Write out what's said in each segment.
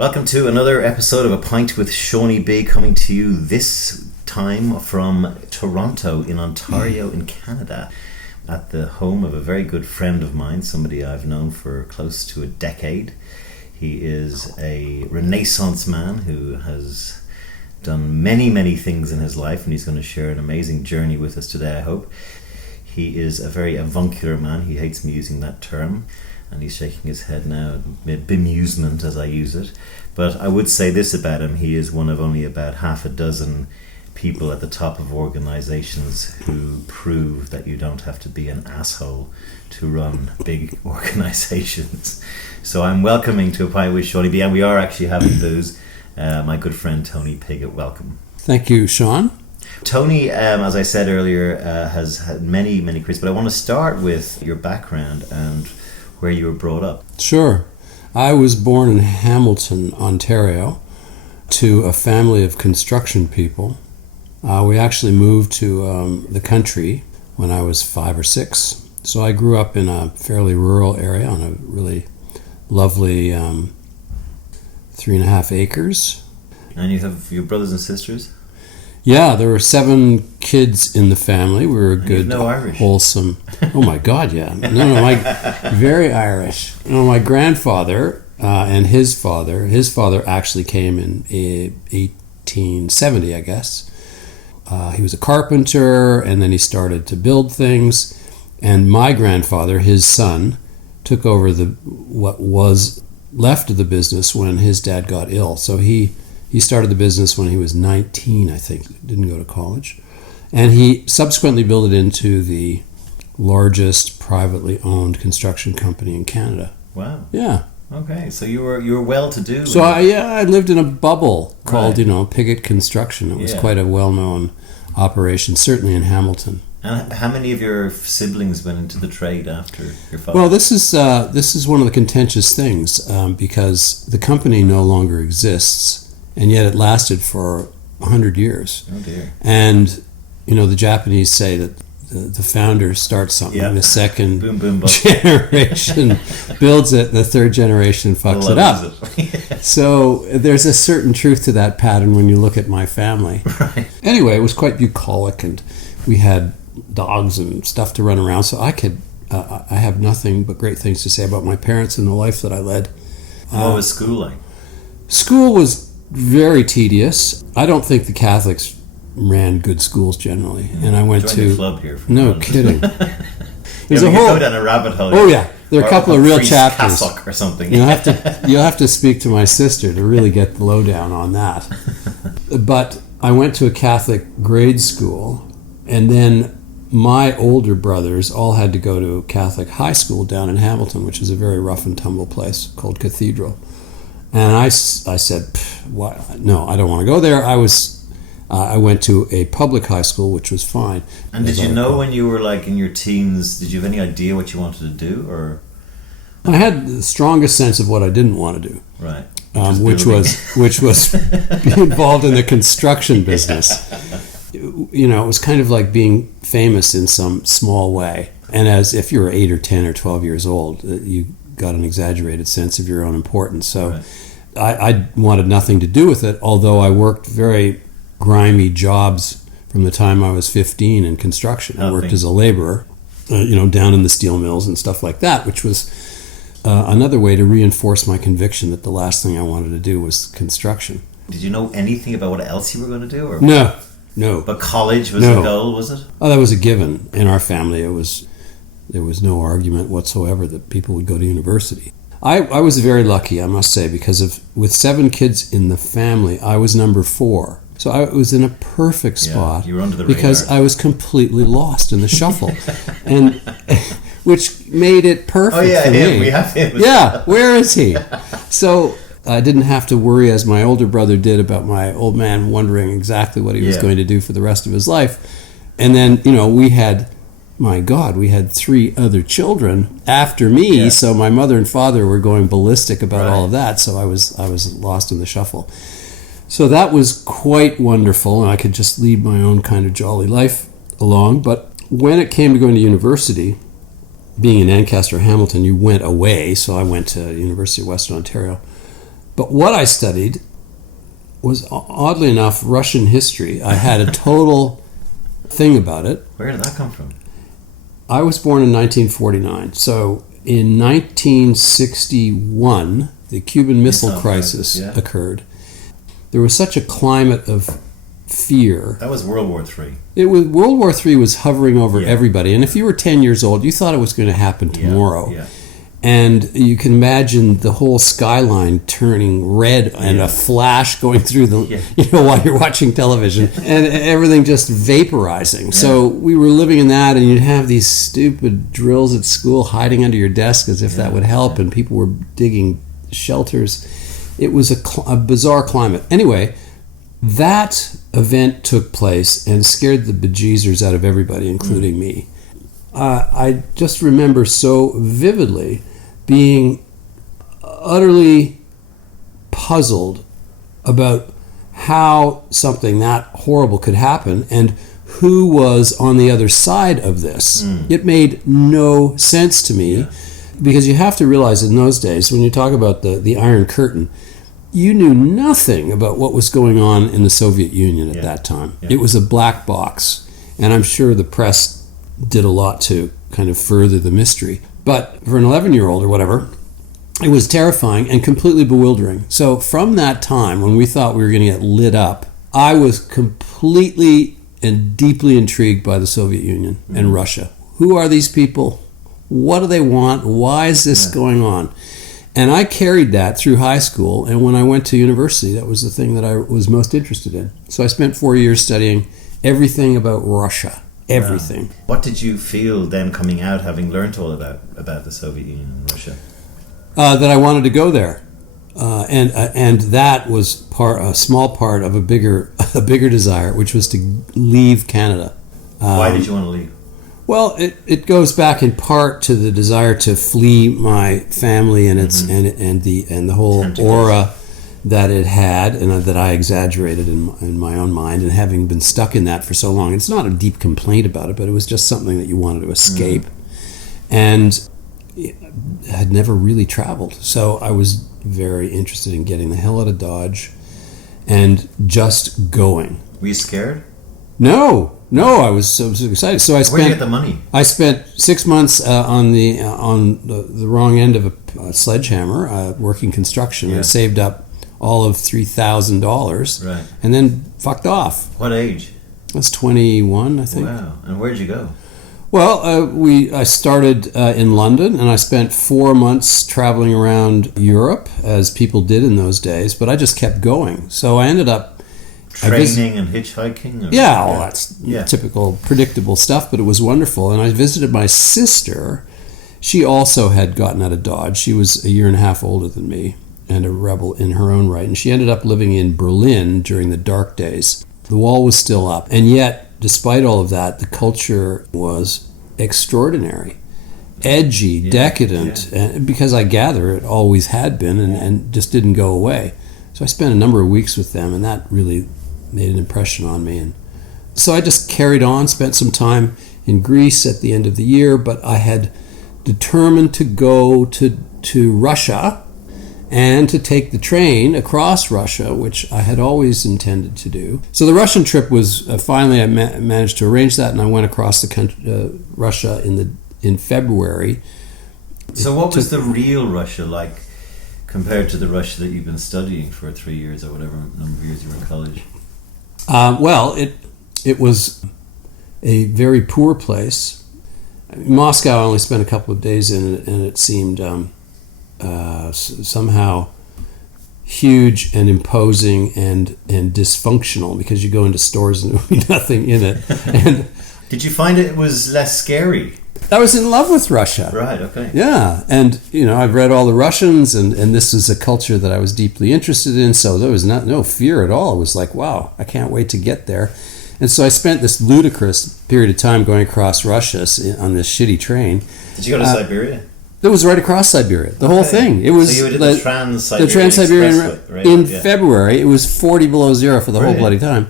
Welcome to another episode of A Pint with Seaniebee, coming to you this time from Toronto in Ontario in Canada, at the home of a very good friend of mine, somebody I've known for close to a decade. He is a Renaissance man who has done many things in his life, and he's going to share an amazing journey with us today, I hope. He is a very avuncular man. He hates me using that term, and he's shaking his head now, bemusement as I use it. But I would say this about him: he is one of only about half a dozen people at the top of organizations who prove that you don't have to be an asshole to run big organizations. So I'm welcoming to A Pint with Seaniebee, and we are actually having booze, my good friend Tony Pigott. Welcome. Thank you, Sean. Tony, as I said earlier, has had many careers, but I want to start with your background and where you were brought up. Sure. I was born in Hamilton, Ontario, to a family of construction people. We actually moved to the country when I was 5 or 6. So I grew up in a fairly rural area on a really lovely 3.5 acres. And you have your brothers and sisters? Yeah, there were 7 kids in the family. We were a good, no Irish. Wholesome. Oh my God, yeah. No, very Irish. My grandfather and his father actually came in 1870, I guess. He was a carpenter, and then he started to build things. And my grandfather, his son, took over what was left of the business when his dad got ill. So he started the business when he was 19, I think. Didn't go to college. And he subsequently built it into the largest privately owned construction company in Canada. Wow. Yeah. Okay, so you were well-to-do. So I lived in a bubble called, right. Pigott Construction. It was quite a well-known operation, certainly in Hamilton. And how many of your siblings went into the trade after your father? Well, this is one of the contentious things because the company no longer exists. And yet it lasted for 100 years. Oh dear. And, the Japanese say that the founder starts something, the second boom, generation builds it, the third generation fucks it up. So there's a certain truth to that pattern when you look at my family. Right. Anyway, it was quite bucolic, and we had dogs and stuff to run around, so I have nothing but great things to say about my parents and the life that I led. What was school like? School was very tedious. I don't think the Catholics ran good schools generally, and I went to the club here. No kidding. There's a whole go down a rabbit hole. Oh yeah, there are a couple of real chapters or something. You'll have to speak to my sister to really get the lowdown on that. But I went to a Catholic grade school, and then my older brothers all had to go to a Catholic high school down in Hamilton, which is a very rough and tumble place called Cathedral. And I said, what? No, I don't want to go there. I went to a public high school, which was fine. And did you know when you were like in your teens, did you have any idea what you wanted to do? Or I had the strongest sense of what I didn't want to do. Right. Which was be involved in the construction business. It was kind of like being famous in some small way. And as if you were 8 or 10 or 12 years old, you got an exaggerated sense of your own importance. So right. I wanted nothing to do with it, although I worked very grimy jobs from the time I was 15 in construction. I worked as a laborer, down in the steel mills and stuff like that, which was another way to reinforce my conviction that the last thing I wanted to do was construction. Did you know anything about what else you were going to do? Or? No. But college was the goal, was it? Oh, that was a given. In our family, there was no argument whatsoever that people would go to university. I was very lucky, I must say, because with 7 kids in the family, I was number 4. So I was in a perfect spot you were under the because radar. I was completely lost in the shuffle, and which made it perfect for me. We have him. Yeah, where is he? So I didn't have to worry, as my older brother did, about my old man wondering exactly what he was going to do for the rest of his life. And then, we had 3 other children after me, so my mother and father were going ballistic about all of that, so I was lost in the shuffle. So that was quite wonderful, and I could just lead my own kind of jolly life along. But when it came to going to university, being in Ancaster, Hamilton, you went away, so I went to University of Western Ontario. But what I studied was, oddly enough, Russian history. I had a total thing about it. Where did that come from? I was born in 1949. So in 1961, the Cuban Missile Crisis occurred. There was such a climate of fear. That was World War III. World War III was hovering over everybody. And if you were 10 years old, you thought it was going to happen tomorrow. Yeah. And you can imagine the whole skyline turning red and a flash going through while you're watching television, and everything just vaporizing. Yeah. So we were living in that, and you'd have these stupid drills at school hiding under your desk as if that would help, and people were digging shelters. It was a bizarre climate. Anyway, that event took place and scared the bejeezers out of everybody, including me. I just remember so vividly being utterly puzzled about how something that horrible could happen and who was on the other side of this. It made no sense to me, because you have to realize in those days, when you talk about the Iron Curtain, you knew nothing about what was going on in the Soviet Union at that time. It was a black box, and I'm sure the press did a lot to kind of further the mystery. But for an 11-year-old or whatever, it was terrifying and completely bewildering. So from that time, when we thought we were going to get lit up, I was completely and deeply intrigued by the Soviet Union and Russia. Who are these people? What do they want? Why is this going on? And I carried that through high school, and when I went to university, that was the thing that I was most interested in. So I spent 4 years studying everything about Russia. Everything. Wow. What did you feel then coming out, having learned all about the Soviet Union and Russia? That I wanted to go there, and that was a small part of a bigger desire, which was to leave Canada. Why did you want to leave? Well, it goes back in part to the desire to flee my family and its and the whole aura that it had, and that I exaggerated in my own mind, and having been stuck in that for so long. It's not a deep complaint about it, but it was just something that you wanted to escape. And I had never really traveled. So I was very interested in getting the hell out of Dodge and just going. Were you scared? No, I was so excited. So I spent. Where did you get the money? I spent 6 months on the wrong end of a sledgehammer, working construction. I saved up all of $3,000, right, and then fucked off. What age? I was 21, I think. Wow. And where'd you go? Well, I started in London, and I spent 4 months traveling around Europe, as people did in those days, but I just kept going. So I ended up training and hitchhiking? That's typical, predictable stuff, but it was wonderful. And I visited my sister. She also had gotten out of Dodge. She was a year and a half older than me, and a rebel in her own right. And she ended up living in Berlin during the dark days. The wall was still up. And yet, despite all of that, the culture was extraordinary. Edgy, decadent, and because I gather it always had been and just didn't go away. So I spent a number of weeks with them, and that really made an impression on me. And so I just carried on, spent some time in Greece at the end of the year, but I had determined to go to Russia and to take the train across Russia, which I had always intended to do. So the Russian trip was, finally I managed to arrange that, and I went across the country, Russia in February. So what was the real Russia like compared to the Russia that you've been studying for 3 years or whatever number of years you were in college? Well, it was a very poor place. Moscow, I only spent a couple of days in it, and it seemed somehow huge and imposing and dysfunctional, because you go into stores and there would be nothing in it. And did you find it was less scary? I was in love with Russia. Right, okay. Yeah, and I've read all the Russians, and this is a culture that I was deeply interested in, so there was no fear at all. It was like, wow, I can't wait to get there. And so I spent this ludicrous period of time going across Russia on this shitty train. Did you go to Siberia? It was right across Siberia, the whole thing. It was so you did the Trans-Siberian in February. It was 40 below zero for the whole bloody time.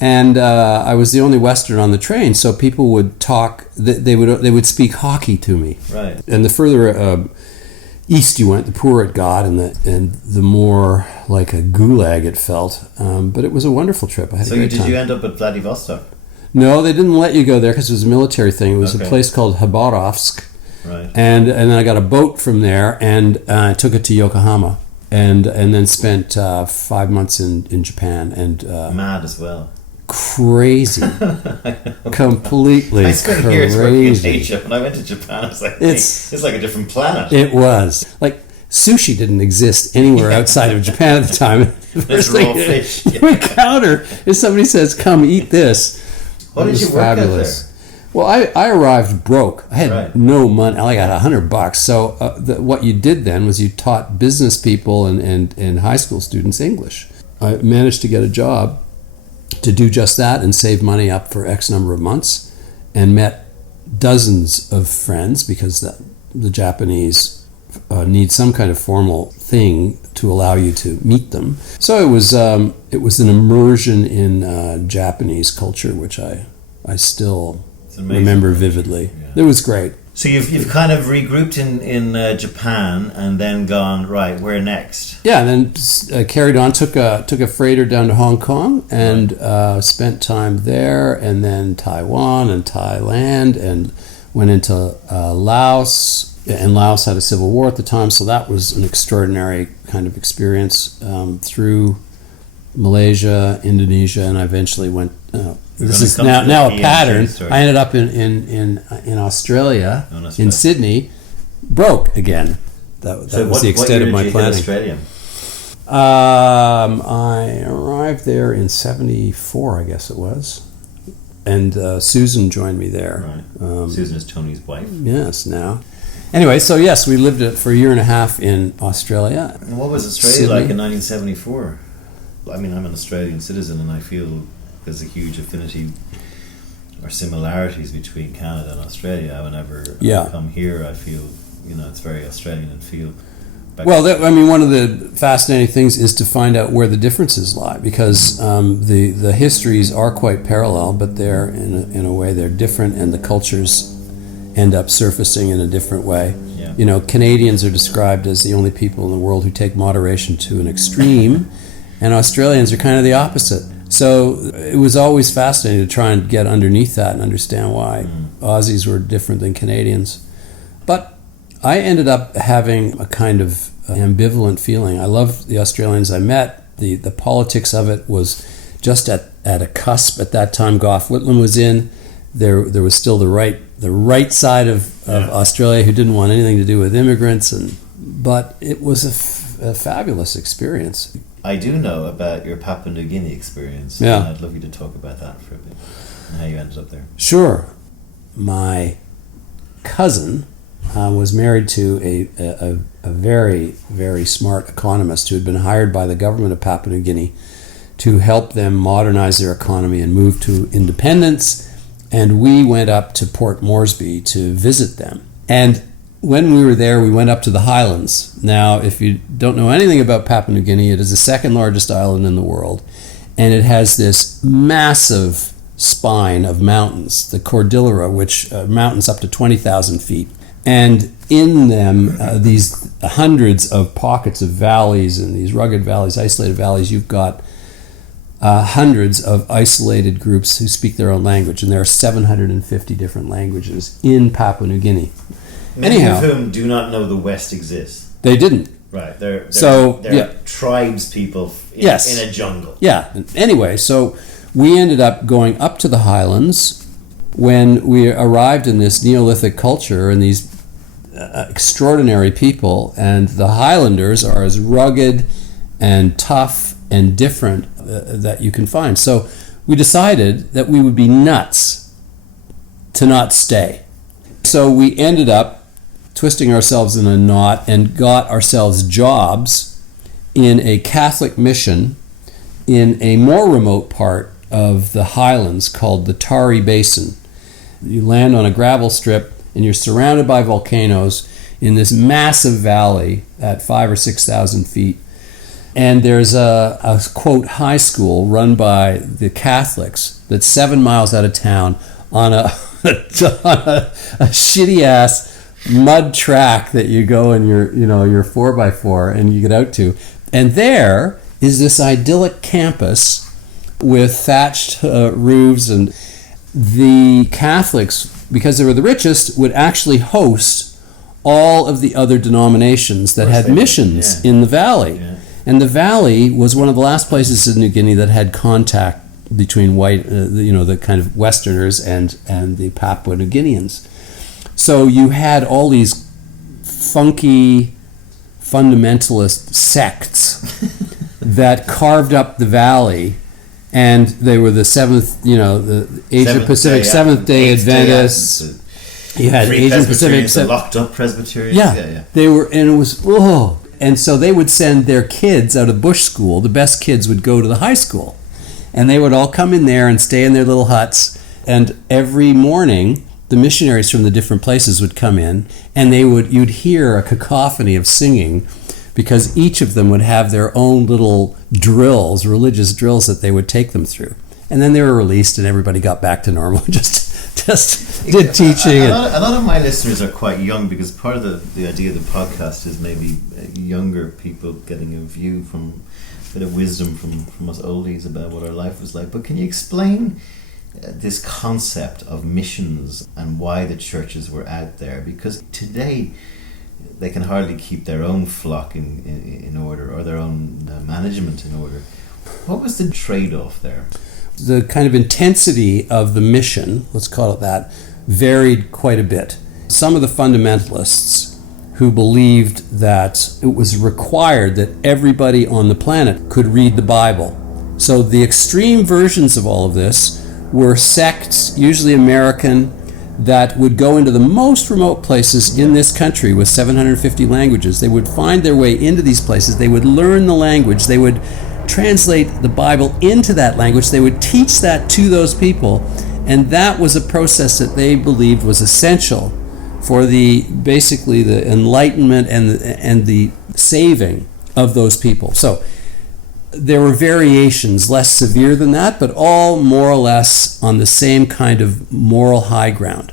And I was the only Western on the train, so people would talk. They would speak hockey to me. Right. And the further east you went, the poorer it got, and the more like a gulag it felt. But it was a wonderful trip. I had a great time. Did you end up at Vladivostok? No, they didn't let you go there because it was a military thing. It was a place called Khabarovsk. Right. And then I got a boat from there and I took it to Yokohama and then spent 5 months in Japan. And mad as well. Crazy. Completely I spent crazy. years working in Asia. When I went to Japan, I was like, it's like a different planet. It was. Like, sushi didn't exist anywhere outside of Japan at the time. The first raw thing fish. you encounter is somebody says, come eat this. What did you work fabulous. at there? Well, I arrived broke. I had no money. I got $100. So what you did then was you taught business people and high school students English. I managed to get a job to do just that and save money up for X number of months, and met dozens of friends because the Japanese need some kind of formal thing to allow you to meet them. So it was an immersion in Japanese culture, which I still remember vividly. Yeah. It was great. So you've kind of regrouped in Japan and then gone, right, where next? Yeah, and then carried on, took a freighter down to Hong Kong and spent time there, and then Taiwan and Thailand, and went into Laos. And Laos had a civil war at the time, so that was an extraordinary kind of experience through Malaysia, Indonesia, and I eventually went. This is now a pattern. I ended up in Australia, in Sydney, broke again. That was the extent of my planning. Australia? I arrived there in '74, I guess it was, and Susan joined me there. Right. Susan is Tony's wife. Yes, now. Anyway, so yes, we lived for a year and a half in Australia. And what was Australia like in 1974? I mean, I'm an Australian citizen, and I feel there's a huge affinity or similarities between Canada and Australia. Whenever I come here, I feel, it's very Australian and feel. Well, one of the fascinating things is to find out where the differences lie, because the histories are quite parallel, but they're in a way they're different, and the cultures end up surfacing in a different way. Yeah. Canadians are described as the only people in the world who take moderation to an extreme, and Australians are kind of the opposite. So it was always fascinating to try and get underneath that and understand why Aussies were different than Canadians. But I ended up having a kind of ambivalent feeling. I loved the Australians I met. The politics of it was just at a cusp at that time. Gough Whitlam was in. There was still the right side of Australia who didn't want anything to do with immigrants, but it was a fabulous experience. I do know about your Papua New Guinea experience. Yeah. And I'd love you to talk about that for a bit and how you ended up there. Sure. My cousin was married to a very, very smart economist who had been hired by the government of Papua New Guinea to help them modernize their economy and move to independence. And we went up to Port Moresby to visit them. And when we were there, we went up to the highlands. Now, if you don't know anything about Papua New Guinea, it is the second largest island in the world. And it has this massive spine of mountains, the Cordillera, which mountains up to 20,000 feet. And in them, these hundreds of pockets of valleys and these rugged valleys, isolated valleys, you've got hundreds of isolated groups who speak their own language. And there are 750 different languages in Papua New Guinea. Many of whom do not know the West exists. They didn't. Right. They're yeah. tribes people in a jungle. Yeah. Anyway, so we ended up going up to the highlands when we arrived in this Neolithic culture and these extraordinary people, and the Highlanders are as rugged and tough and different that you can find. So we decided that we would be nuts to not stay. So we ended up twisting ourselves in a knot and got ourselves jobs in a Catholic mission in a more remote part of the highlands called the Tari Basin. You land on a gravel strip and you're surrounded by volcanoes in this massive valley at 5,000 or 6,000 feet. And there's a quote high school run by the Catholics that's 7 miles out of town on a shitty ass mud track that you go in your 4x4 and you get out to. And there is this idyllic campus with thatched roofs, and the Catholics, because they were the richest, would actually host all of the other denominations that had missions in the valley. Yeah. And the valley was one of the last places in New Guinea that had contact between white, the kind of Westerners and the Papua New Guineans. So you had all these funky fundamentalist sects that carved up the valley, and they were the the Asia Pacific Seventh-day Adventists. You had Asian Pacific, the locked up Presbyterians. Yeah, they were, and it was and so they would send their kids out of bush school. The best kids would go to the high school, and they would all come in there and stay in their little huts. And every morning, the missionaries from the different places would come in, and you'd hear a cacophony of singing, because each of them would have their own little drills, religious drills that they would take them through. And then they were released, and everybody got back to normal. just did teaching. A lot of my listeners are quite young, because part of the idea of the podcast is maybe younger people getting a view from a bit of wisdom from us oldies about what our life was like. But can you explain this concept of missions and why the churches were out there? Because today they can hardly keep their own flock in order, or their own management in order. What was the trade-off there? The kind of intensity of the mission, let's call it that, varied quite a bit. Some of the fundamentalists who believed that it was required that everybody on the planet could read the Bible. So the extreme versions of all of this were sects, usually American, that would go into the most remote places in this country with 750 languages. They would find their way into these places. They would learn the language. They would translate the Bible into that language. They would teach that to those people, and that was a process that they believed was essential for basically the enlightenment and the saving of those people. So there were variations less severe than that, but all more or less on the same kind of moral high ground.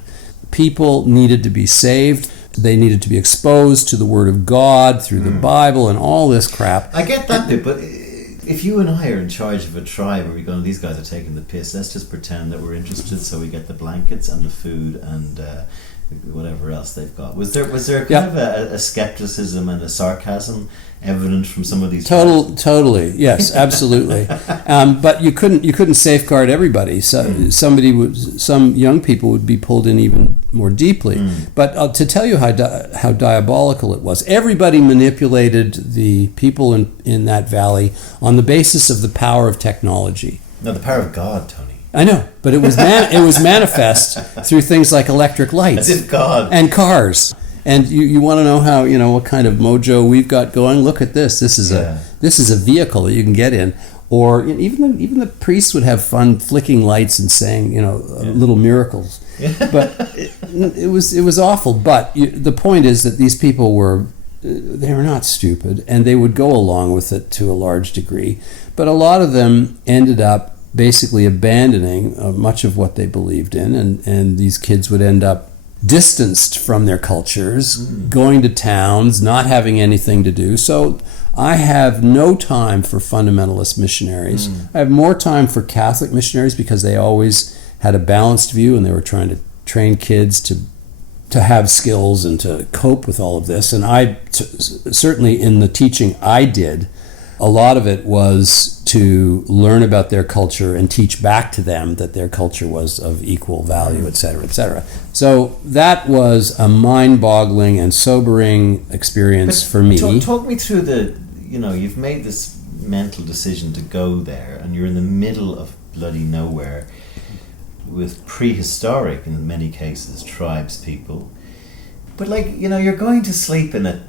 People needed to be saved. They needed to be exposed to the Word of God through the Bible and all this crap. I get that bit, but if you and I are in charge of a tribe where we go, these guys are taking the piss, let's just pretend that we're interested, so we get the blankets and the food and whatever else they've got. Was there kind of a skepticism and a sarcasm evident from some of these tribes? Totally, yes, absolutely. But you couldn't safeguard everybody. So some young people would be pulled in even more deeply. But to tell you how diabolical it was, everybody manipulated the people in that valley on the basis of the power of technology. No, the power of God, Tony. I know, but it was manifest through things like electric lights, as if God, and cars. And you want to know how, what kind of mojo we've got going? Look at this. This is a vehicle that you can get in. Or even the priests would have fun flicking lights and saying little miracles. But it was awful. But the point is that these people were not stupid, and they would go along with it to a large degree. But a lot of them ended up basically abandoning much of what they believed in, and these kids would end up distanced from their cultures, going to towns, not having anything to do. So I have no time for fundamentalist missionaries. I have more time for Catholic missionaries, because they always had a balanced view, and they were trying to train kids to have skills and to cope with all of this. And certainly in the teaching I did, a lot of it was to learn about their culture and teach back to them that their culture was of equal value, et cetera, et cetera. So that was a mind-boggling and sobering experience for me. Talk me through you've made this mental decision to go there, and you're in the middle of bloody nowhere with prehistoric, in many cases, tribes people. But you're going to sleep in a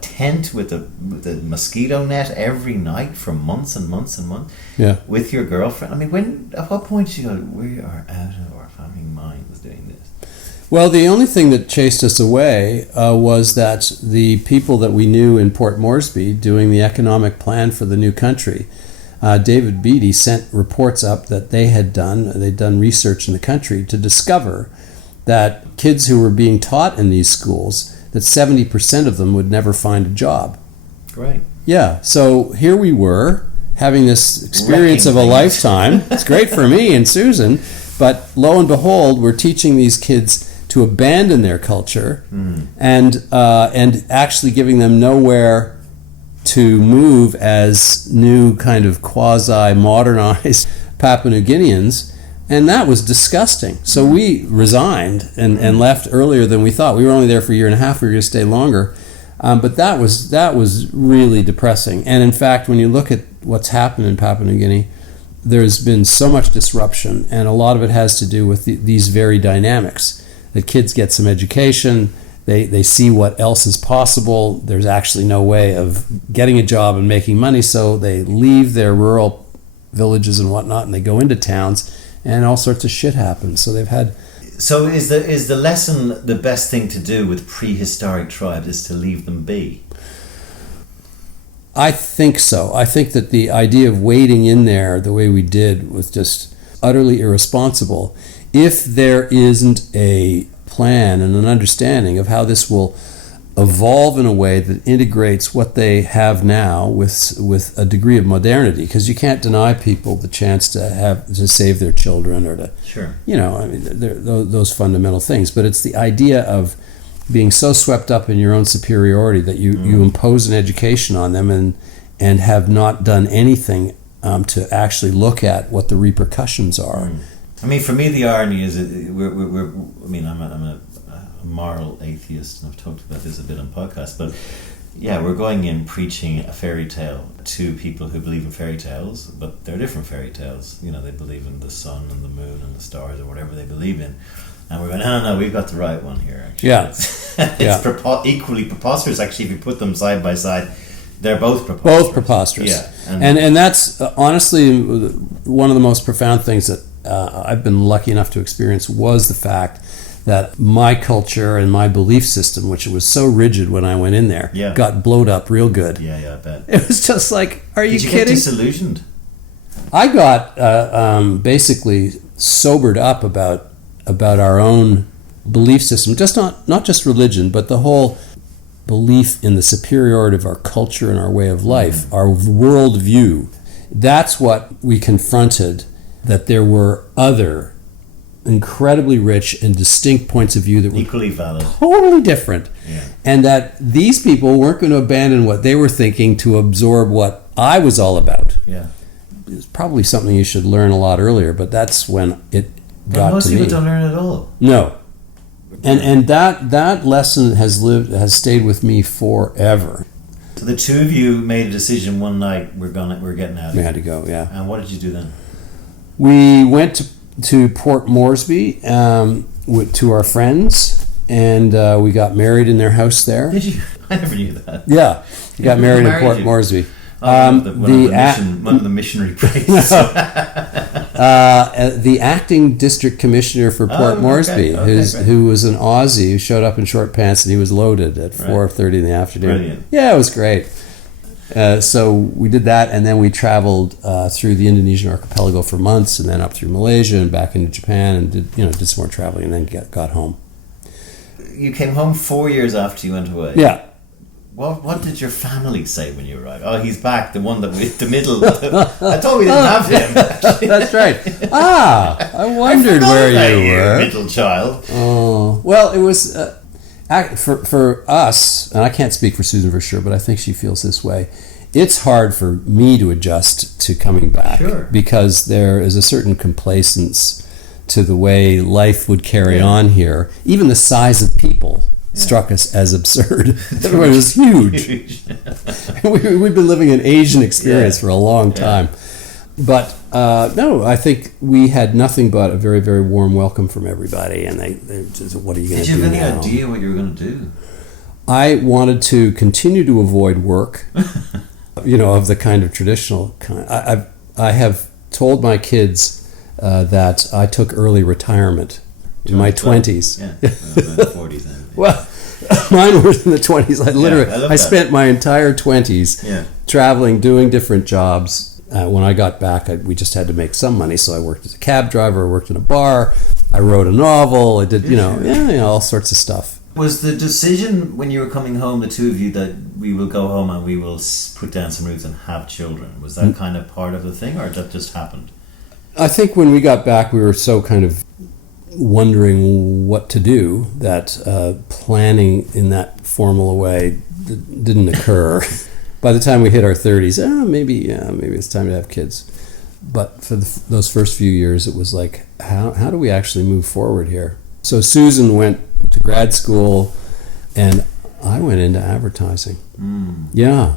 tent with a mosquito net every night for months and months and months, with your girlfriend. I mean, at what point did you go, we are out of our fucking minds doing this? Well, the only thing that chased us away was that the people that we knew in Port Moresby doing the economic plan for the new country, David Beatty sent reports up that they'd done research in the country to discover that kids who were being taught in these schools, that 70% of them would never find a job. Right. Yeah, so here we were having this experience of a lifetime. It's great for me and Susan, but lo and behold, we're teaching these kids to abandon their culture and actually giving them nowhere to move as new kind of quasi-modernized Papua New Guineans, and that was disgusting. So we resigned and left earlier than we thought. We were only there for a year and a half. We were going to stay longer. But that was really depressing. And in fact, when you look at what's happened in Papua New Guinea, there's been so much disruption, and a lot of it has to do with these very dynamics. That kids get some education, they see what else is possible. There's actually no way of getting a job and making money, so they leave their rural villages and whatnot, and they go into towns, and all sorts of shit happens. So they've had... So is the lesson the best thing to do with prehistoric tribes is to leave them be? I think so. I think that the idea of wading in there the way we did was just utterly irresponsible. If there isn't a plan and an understanding of how this will evolve in a way that integrates what they have now with a degree of modernity, because you can't deny people the chance to save their children or to, sure, I mean, those fundamental things. But it's the idea of being so swept up in your own superiority that you impose an education on them and have not done anything to actually look at what the repercussions are. I mean, for me, the irony is I'm a moral atheist, and I've talked about this a bit on podcasts, but yeah, we're going in preaching a fairy tale to people who believe in fairy tales, but they're different fairy tales. They believe in the sun and the moon and the stars or whatever they believe in. And we're going, no, we've got the right one here. Actually. Yeah. It's equally preposterous, actually, if you put them side by side. They're both preposterous. Both preposterous. Yeah. And that's honestly one of the most profound things that I've been lucky enough to experience was the fact that my culture and my belief system, which was so rigid when I went in there, got blowed up real good. Yeah, I bet. It was just like, are you kidding? Did you get disillusioned? I got basically sobered up about our own belief system, just not just religion, but the whole belief in the superiority of our culture and our way of life, our world view. That's what we confronted, that there were other incredibly rich and distinct points of view that were equally valid, totally different, and that these people weren't going to abandon what they were thinking to absorb what I was all about. It's probably something you should learn a lot earlier, but that's when it got most to me. Most people don't learn at all. No. And that lesson has stayed with me forever. So the two of you made a decision one night, we're getting out of here. We had to go, yeah. And what did you do then? We went to Port Moresby to our friends, and we got married in their house there. Did you? I never knew that. Yeah, we got married in Port Moresby. One of the missionary priests. The acting district commissioner for Port Moresby, who was an Aussie who showed up in short pants, and he was loaded at 4:30 in the afternoon. Brilliant. Yeah, it was great. So we did that, and then we traveled through the Indonesian archipelago for months, and then up through Malaysia and back into Japan, and did some more traveling, and then got home. You came home 4 years after you went away. Yeah. What did your family say when you arrived? Oh, he's back, the one the middle. I thought we didn't have him. That's right. I wondered where you were. Middle child. Oh, well, it was for us, and I can't speak for Susan for sure, but I think she feels this way. It's hard for me to adjust to coming back, because there is a certain complacence to the way life would carry on here. Even the size of people struck us as absurd. Everybody was huge. We've been living an Asian experience for a long time. But no, I think we had nothing but a very, very warm welcome from everybody. And they just, what are you going to do now? Did you have any idea what you were going to do? I wanted to continue to avoid work, of the kind of traditional kind. I have told my kids that I took early retirement in my 20s. Yeah, 40s then. Well, mine was in the 20s. I spent my entire 20s traveling, doing different jobs. When I got back, we just had to make some money, so I worked as a cab driver, I worked in a bar, I wrote a novel. I did, all sorts of stuff. Was the decision when you were coming home, the two of you, that we will go home and we will put down some roots and have children? Was that kind of part of the thing, or that just happened? I think when we got back, we were so kind of wondering what to do that planning in that formal a way didn't occur. By the time we hit our 30s, maybe it's time to have kids. But for those first few years, it was like, how do we actually move forward here? So Susan went to grad school, and I went into advertising. Yeah.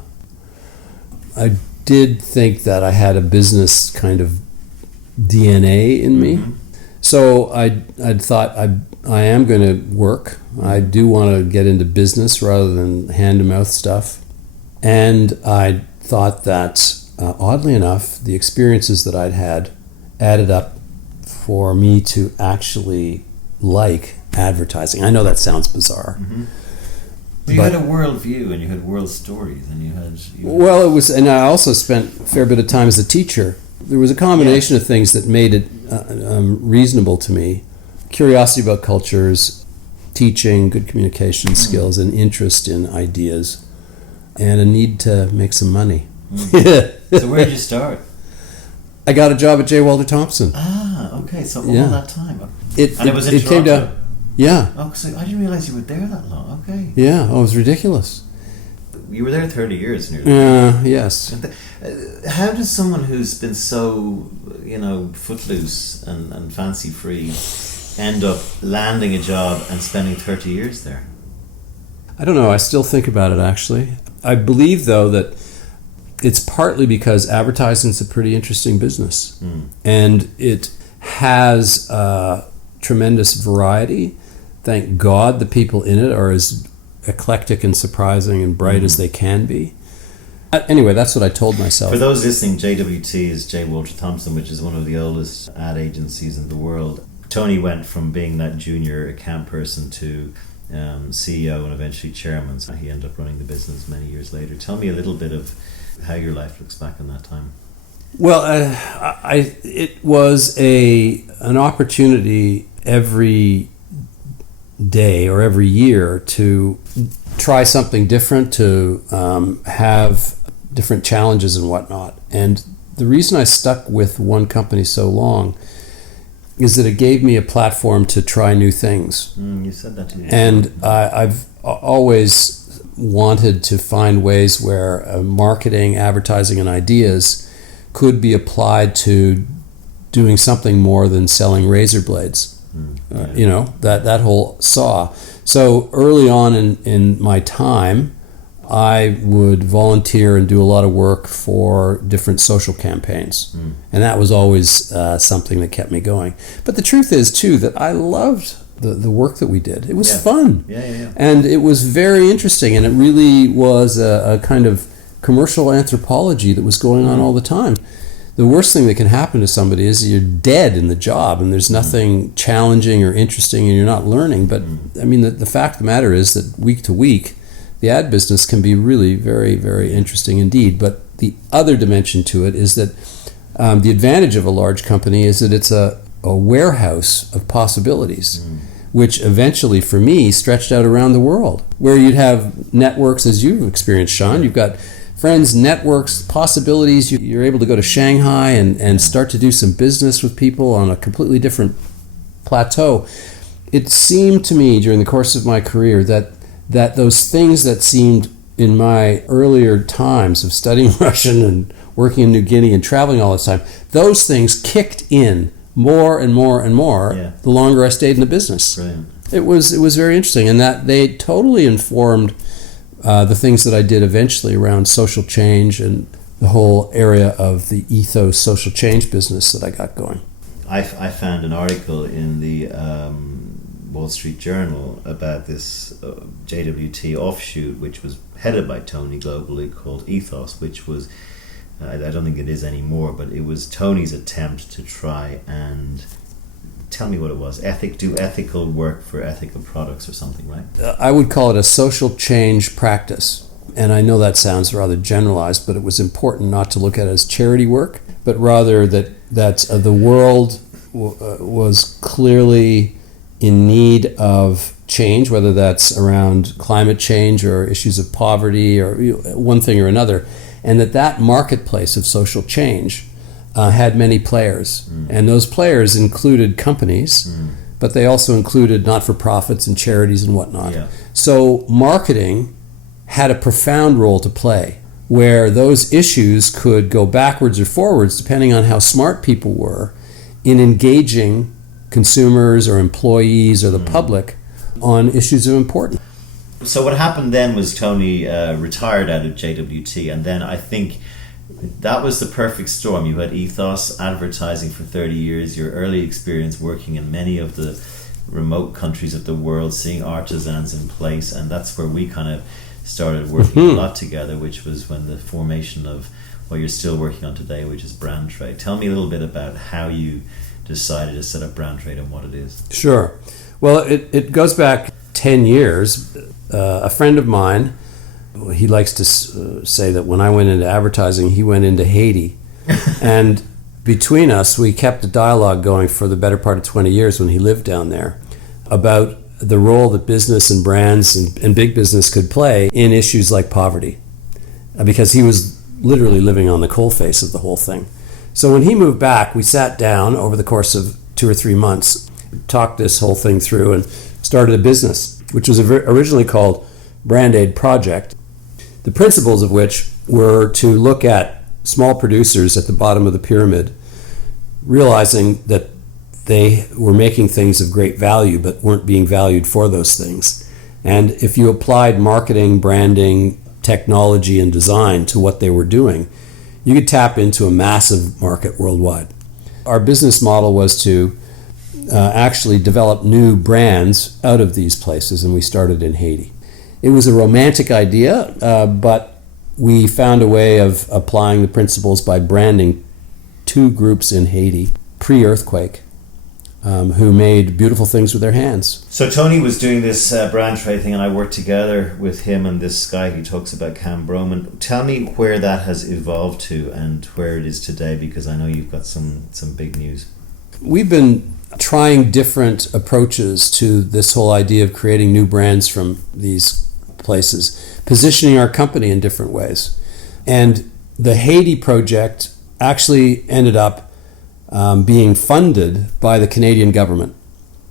I did think that I had a business kind of DNA in me. So I'd thought I am going to work. I do want to get into business rather than hand-to-mouth stuff. And I thought that, oddly enough, the experiences that I'd had added up for me to actually like advertising. I know that sounds bizarre. But you had a world view, and you had world stories, and you had... Well, it was, and I also spent a fair bit of time as a teacher. There was a combination of things that made it reasonable to me. Curiosity about cultures, teaching, good communication skills, and interest in ideas, and a need to make some money. So where did you start? I got a job at J. Walter Thompson. Okay, so all that time. It was in Toronto? Came down. Yeah. Oh, so I didn't realize you were there that long. Okay. Yeah, it was ridiculous. You were there 30 years nearly. Yes. How does someone who's been so, footloose and fancy-free end up landing a job and spending 30 years there? I don't know. I still think about it, actually. I believe, though, that it's partly because advertising is a pretty interesting business. And it has tremendous variety. Thank God the people in it are as eclectic and surprising and bright as they can be. Anyway, that's what I told myself. For those listening, JWT is J. Walter Thompson, which is one of the oldest ad agencies in the world. Tony went from being that junior account person to CEO and eventually chairman. So he ended up running the business many years later. Tell me a little bit of how your life looks back in that time. Well, it was an opportunity every day or every year to try something different, to have different challenges and whatnot. And the reason I stuck with one company so long is that it gave me a platform to try new things. You said that to me. And I've always wanted to find ways where marketing, advertising, and ideas could be applied to doing something more than selling razor blades. That whole saw. So early on in my time, I would volunteer and do a lot of work for different social campaigns. And that was always something that kept me going. But the truth is, too, that I loved the work that we did. It was fun. And it was very interesting, and it really was a kind of commercial anthropology that was going on all the time. The worst thing that can happen to somebody is you're dead in the job and there's nothing challenging or interesting and you're not learning. But I mean, the fact of the matter is that week to week, the ad business can be really very, very interesting indeed. But the other dimension to it is that the advantage of a large company is that it's a warehouse of possibilities, which eventually, for me, stretched out around the world, where you'd have networks, as you've experienced, Sean. You've got friends, networks, possibilities. You're able to go to Shanghai and start to do some business with people on a completely different plateau. It seemed to me during the course of my career that those things that seemed in my earlier times of studying Russian and working in New Guinea and traveling all the time, those things kicked in more and more and more the longer I stayed in the business. Brilliant. It was very interesting, and that they totally informed the things that I did eventually around social change and the whole area of the ethos social change business that I got going. I found an article in the Wall Street Journal about this JWT offshoot, which was headed by Tony globally, called Ethos, which was, I don't think it is anymore, but it was Tony's attempt to try and, tell me what it was, do ethical work for ethical products or something, right? I would call it a social change practice. And I know that sounds rather generalized, but it was important not to look at it as charity work, but rather that the world was clearly in need of change, whether that's around climate change or issues of poverty or one thing or another, and that marketplace of social change had many players. And those players included companies, but they also included not-for-profits and charities and whatnot. Yeah. So marketing had a profound role to play, where those issues could go backwards or forwards depending on how smart people were in engaging consumers or employees or the public on issues of importance. So what happened then was Tony retired out of JWT, and then I think that was the perfect storm. You had ethos, advertising for 30 years, your early experience working in many of the remote countries of the world, seeing artisans in place, and that's where we kind of started working a lot together, which was when the formation of what you're still working on today, which is BrandTrade. Tell me a little bit about how you decided to set up BrandTrade and what it is. Sure. Well, it goes back 10 years. A friend of mine, he likes to say that when I went into advertising, he went into Haiti. And between us, we kept a dialogue going for the better part of 20 years when he lived down there about the role that business and brands and big business could play in issues like poverty, because he was literally living on the coalface of the whole thing. So when he moved back, we sat down over the course of 2 or 3 months, talked this whole thing through, and started a business, which was originally called BrandAid Project, the principles of which were to look at small producers at the bottom of the pyramid, realizing that they were making things of great value but weren't being valued for those things. And if you applied marketing, branding, technology, and design to what they were doing, you could tap into a massive market worldwide. Our business model was to actually develop new brands out of these places, and we started in Haiti. It was a romantic idea, but we found a way of applying the principles by branding 2 groups in Haiti, pre-earthquake, who made beautiful things with their hands. So Tony was doing this BrandTrade thing, and I worked together with him and this guy he talks about, Cam Broman. Tell me where that has evolved to and where it is today, because I know you've got some big news. We've been trying different approaches to this whole idea of creating new brands from these places, positioning our company in different ways. And the Haiti project actually ended up being funded by the Canadian government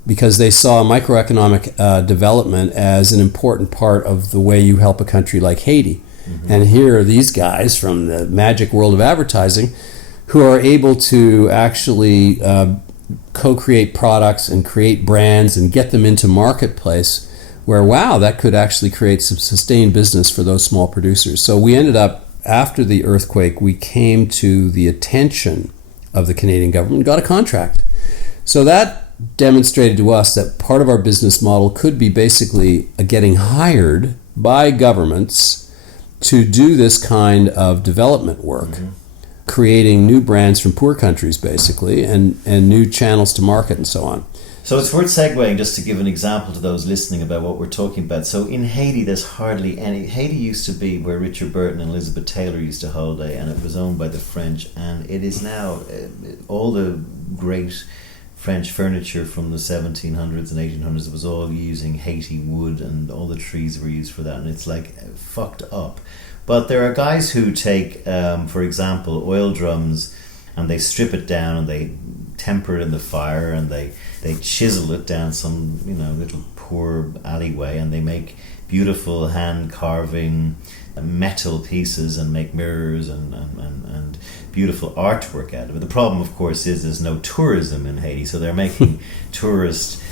because they saw microeconomic development as an important part of the way you help a country like Haiti. And here are these guys from the magic world of advertising who are able to actually co-create products and create brands and get them into marketplace where, wow, that could actually create some sustained business for those small producers. So we ended up, after the earthquake, we came to the attention of the Canadian government, got a contract. So that demonstrated to us that part of our business model could be basically getting hired by governments to do this kind of development work, creating new brands from poor countries, basically, and new channels to market and so on. So it's worth segueing just to give an example to those listening about what we're talking about. So in Haiti, there's hardly any. Haiti used to be where Richard Burton and Elizabeth Taylor used to holiday, and it was owned by the French, and it is now all the great French furniture from the 1700s and 1800s was all using Haiti wood, and all the trees were used for that, and it's like fucked up. But there are guys who take, for example, oil drums, and they strip it down and they temper it in the fire, and they chisel it down some little poor alleyway, and they make beautiful hand carving metal pieces and make mirrors and beautiful artwork out of it. The problem, of course, is there's no tourism in Haiti, so they're making tourist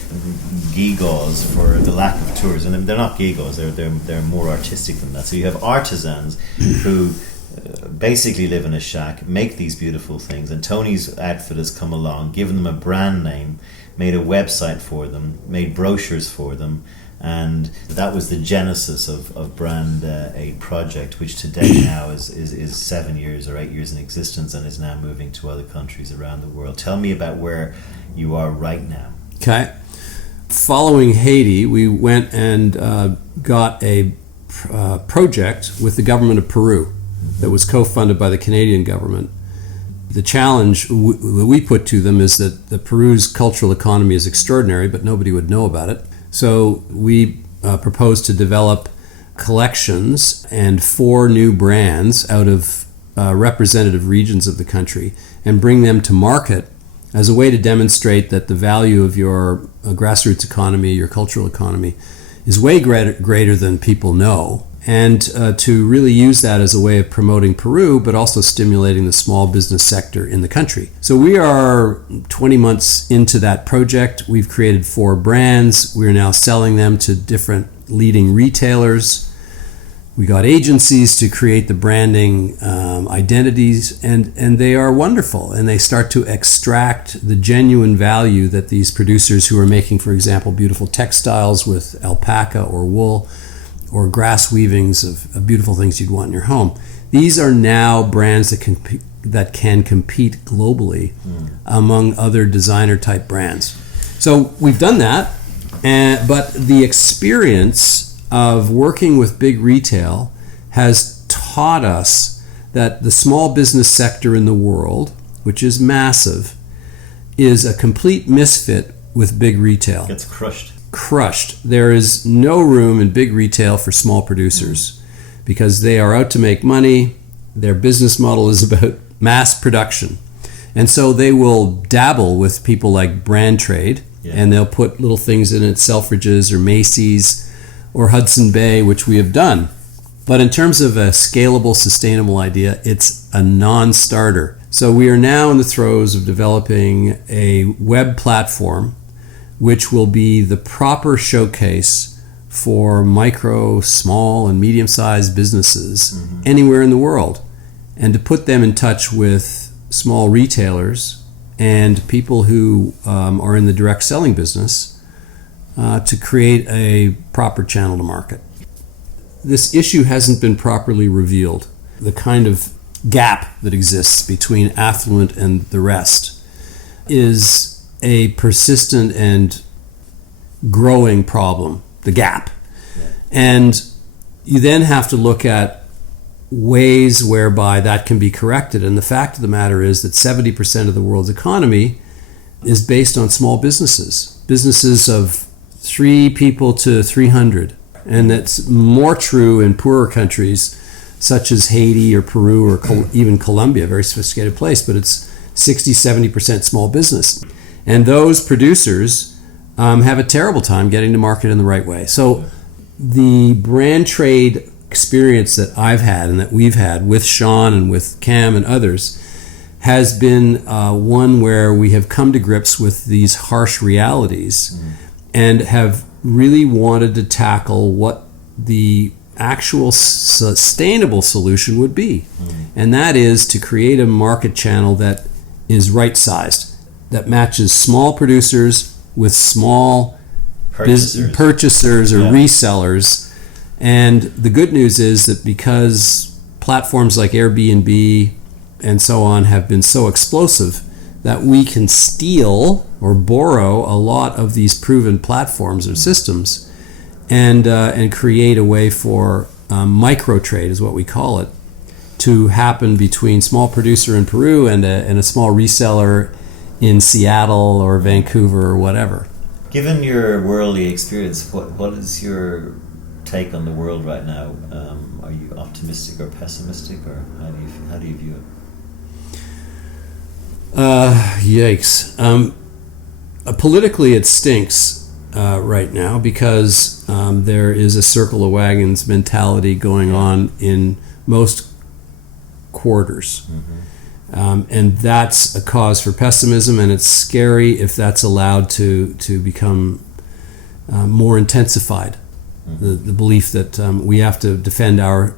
gewgaws for the lack of tourism. And they're not gewgaws; they're more artistic than that. So you have artisans who basically live in a shack, make these beautiful things, and Tony's outfit has come along, given them a brand name, made a website for them, made brochures for them, and that was the genesis of BrandAid Project, which today now is 7 years or 8 years in existence and is now moving to other countries around the world. Tell me about where you are right now. Okay. Following Haiti, we went and got a project with the government of Peru that was co-funded by the Canadian government The challenge that we put to them is that the Peru's cultural economy is extraordinary, but nobody would know about it. So we proposed to develop collections and 4 new brands out of representative regions of the country and bring them to market as a way to demonstrate that the value of your grassroots economy, your cultural economy, is way greater than people know, and to really use that as a way of promoting Peru, but also stimulating the small business sector in the country. So we are 20 months into that project. We've created 4 brands. We're now selling them to different leading retailers. We got agencies to create the branding identities, and they are wonderful. And they start to extract the genuine value that these producers who are making, for example, beautiful textiles with alpaca or wool or grass weavings of beautiful things you'd want in your home. These are now brands that can compete globally among other designer-type brands. So we've done that, but the experience of working with big retail has taught us that the small business sector in the world, which is massive, is a complete misfit with big retail. Gets crushed. There is no room in big retail for small producers because they are out to make money. Their business model is about mass production. And so they will dabble with people like BrandTrade, and they'll put little things in it, Selfridges or Macy's or Hudson Bay, which we have done. But in terms of a scalable, sustainable idea, it's a non-starter. So we are now in the throes of developing a web platform which will be the proper showcase for micro, small, and medium-sized businesses anywhere in the world, and to put them in touch with small retailers and people who are in the direct selling business to create a proper channel to market. This issue hasn't been properly revealed. The kind of gap that exists between affluent and the rest is a persistent and growing problem, the gap. And you then have to look at ways whereby that can be corrected. And the fact of the matter is that 70% of the world's economy is based on small businesses of 3 people to 300. And that's more true in poorer countries such as Haiti or Peru or even Colombia, a very sophisticated place, but it's 60-70% small business. And those producers have a terrible time getting to market in the right way. So the BrandTrade experience that I've had and that we've had with Sean and with Cam and others has been one where we have come to grips with these harsh realities and have really wanted to tackle what the actual sustainable solution would be. And that is to create a market channel that is right-sized, that matches small producers with small purchasers or resellers. And the good news is that because platforms like Airbnb and so on have been so explosive, that we can steal or borrow a lot of these proven platforms or systems and create a way for microtrade, is what we call it, to happen between small producer in Peru and a small reseller in Seattle or Vancouver or whatever. Given your worldly experience, what is your take on the world right now? Are you optimistic or pessimistic, or how do you view it? Yikes. Politically, it stinks right now because there is a circle of wagons mentality going on in most quarters. And that's a cause for pessimism, and it's scary if that's allowed to become more intensified. The belief that we have to defend our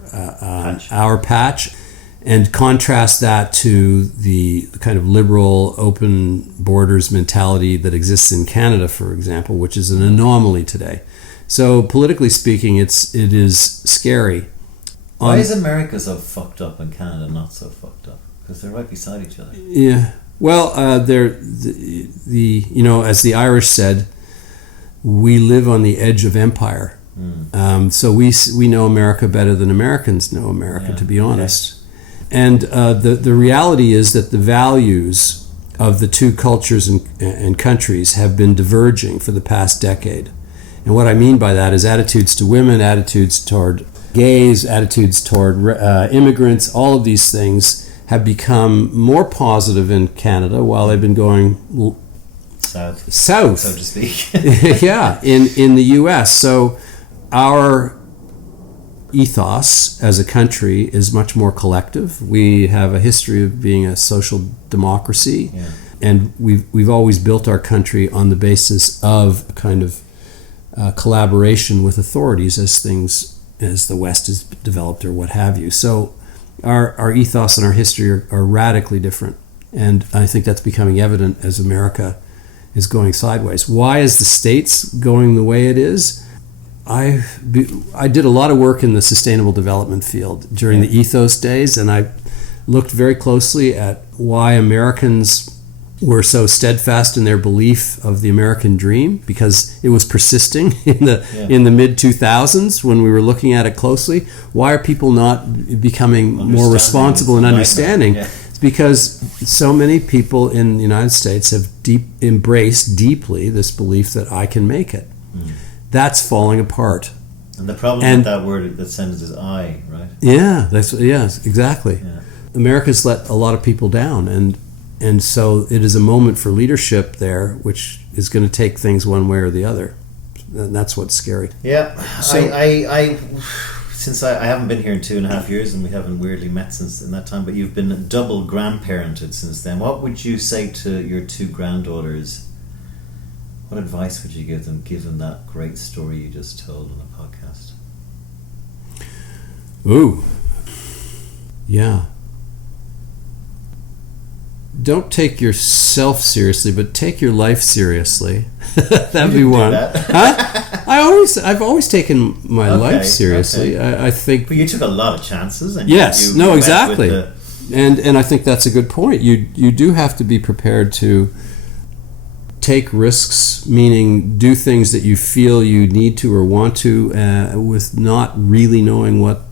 patch, and contrast that to the kind of liberal, open borders mentality that exists in Canada, for example, which is an anomaly today. So politically speaking, it is scary. Why is America so fucked up and Canada not so fucked up? Because they're right beside each other. Yeah. Well, they're as the Irish said, we live on the edge of empire. So we know America better than Americans know America, to be honest. And the reality is that the values of the two cultures and countries have been diverging for the past decade. And what I mean by that is attitudes to women, attitudes toward gays, attitudes toward immigrants, all of these things have become more positive in Canada while they've been going south, so to speak. Yeah, in the U.S. So our ethos as a country is much more collective. We have a history of being a social democracy, and we've always built our country on the basis of a kind of collaboration with authorities as the West has developed or what have you. So our ethos and our history are radically different, and I think that's becoming evident as America is going sideways. Why is the States going the way it is? I did a lot of work in the sustainable development field during the ethos days, and I looked very closely at why Americans were so steadfast in their belief of the American dream, because it was persisting in the mid 2000s when we were looking at it closely. Why are people not becoming more responsible and understanding? It's because so many people in the United States have embraced deeply this belief that I can make it. That's falling apart. And the problem with that word, that sentence, is I, right? Yeah, exactly. Yeah. America's let a lot of people down, and so it is a moment for leadership there, which is going to take things one way or the other. And that's what's scary. Yeah, so, I since I haven't been here in 2.5 years, and we haven't weirdly met since in that time, but you've been double grandparented since then. What would you say to your two granddaughters? What advice would you give them, given that great story you just told on the podcast? Ooh, yeah. Don't take yourself seriously, but take your life seriously. That'd be one. Huh? I've always taken my life seriously. Okay. I think. But you took a lot of chances. And yes. No. Exactly. And I think that's a good point. You do have to be prepared to take risks, meaning do things that you feel you need to or want to, with not really knowing what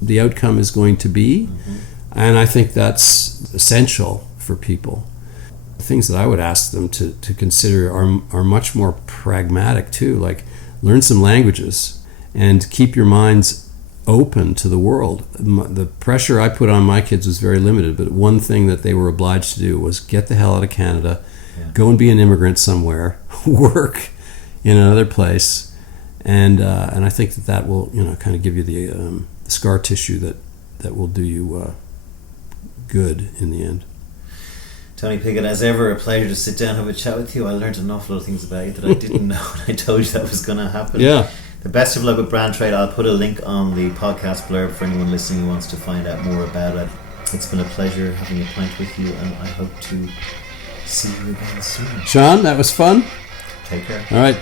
the outcome is going to be. Mm-hmm. And I think that's essential for people. The things that I would ask them to consider are much more pragmatic too, like learn some languages and keep your minds open to the world. The pressure I put on my kids was very limited, but one thing that they were obliged to do was get the hell out of Canada, go and be an immigrant somewhere, work in another place, and I think that will kind of give you the scar tissue that will do you good in the end. Tony Pigott, as ever, a pleasure to sit down and have a chat with you. I learned an awful lot of things about you that I didn't know, and I told you that was going to happen. Yeah. The best of luck with BrandTrade. I'll put a link on the podcast blurb for anyone listening who wants to find out more about it. It's been a pleasure having a pint with you, and I hope to see you again soon. Sean, that was fun. Take care. All right.